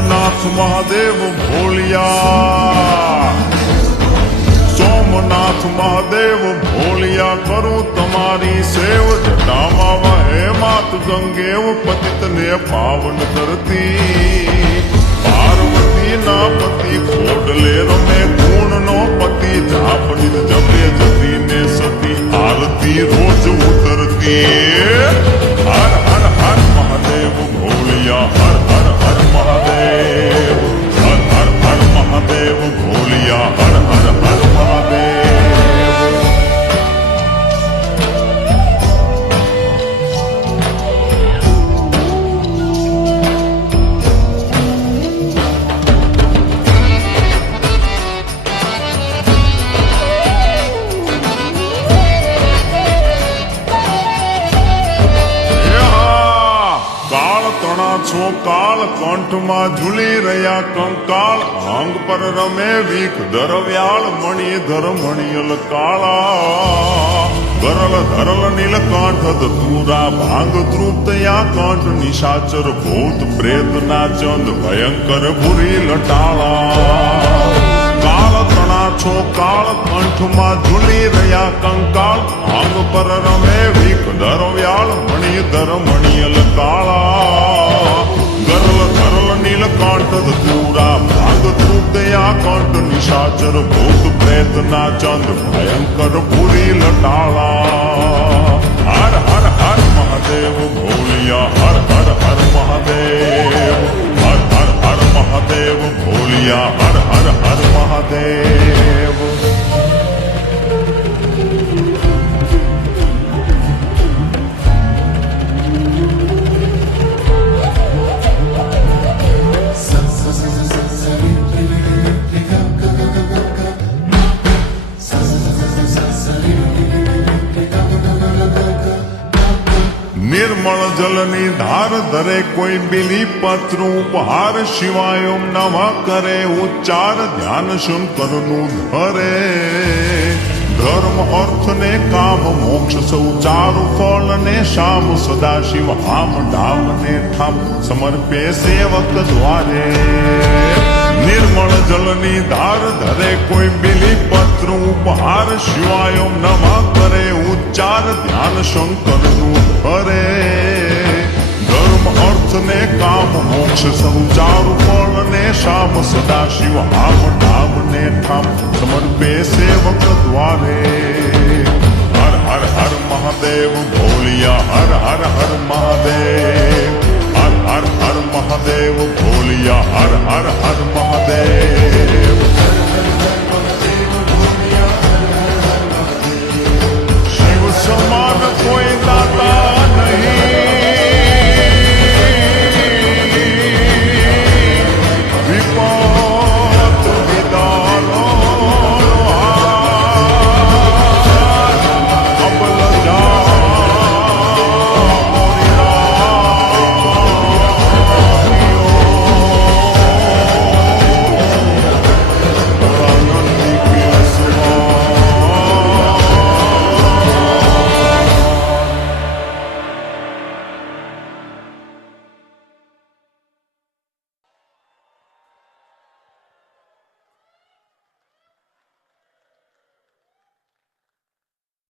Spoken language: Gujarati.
સોમનાથ મહાદેવ ભોલિયા, સોમનાથ મહાદેવ ભોલિયા, કરું તમારી સેવ, જટામાં વહે માત ગંગેવ, પતિતને પાવન કરતી, પાર્વતી ના પતિ ખોડલે રમે, ગુણ નો પતિ જાપનિત જપે, જતી ને સતી આરતી રોજ ઉતરતી, હર હર હર મહાદેવ ભોલિયા, હર હર હર મહાદેવ, હર હર હર મહાદેવ ભોલિયા, હર હર હર મહાદેવ. છો કાળ કંઠમાં ઝૂલી રહ્યા કંકાળ, અંગ પર રમે વીખ ધરવ્યાળ, મણિધર મણિયલ કાળા, ગરલ ધરલ નીલકંઠ ધતુરા, ભાંગ તૃપ્તયા કંઠ, નિશાચર ભૂત પ્રેત ના ચંદ, ભયંકર ભૂરી લટાળા, કાળ તણા છો કાળ કંઠમાં ઝૂલી રહ્યા કંકાળ, અંગ પર રમે વીખ ધરવ્યાળ, મણિધર મણિયલ કાળા, ગરલ ધરલ નીલકંઠ ધતુરા, ભાંગ તૃપ્તયા કંઠ, નિશાચર ભૂત પ્રેત ના ચંદ, ભયંકર ભૂરી લટાળા, હર હર હર મહાદેવ ભોલિયા, હર હર હર મહાદેવ, હર હર હર મહાદેવ ભોલિયા, હર હર હર મહાદેવ. નિર્મળ જલની ધાર ધરે કોઈ બિલી પત્ર ઉપહાર, શિવાય ઓમ નમઃ કરે ઉચ્ચાર, ધ્યાન શંકરનું ધરે, ધર્મ અર્થ ને કામ મોક્ષ સૌ ચારુ ફળ ને શામ, સદાશિવ હામ ડામ ને ઠામ, સમર્પે સેવક દ્વારે, નિર્મળ જલની ધાર ધરે કોઈ બિલી પત્ર ઉપહાર, શિવાય ઓમ નમઃ કરે ઉચ્ચાર, ધ્યાન શંકરનું ધરે, ધર્મ અર્થ ને કામ મોક્ષ સૌ ચારુ ફળ ને શામ, સદાશિવ હામ ડામ ને ઠામ, સમર્પે સેવક દ્વારે, હર હર હર મહાદેવ ભોલિયા, હર હર હર મહાદેવ, હર હર હર મહાદેવ ભોલિયા, હર હર હર મહાદેવ.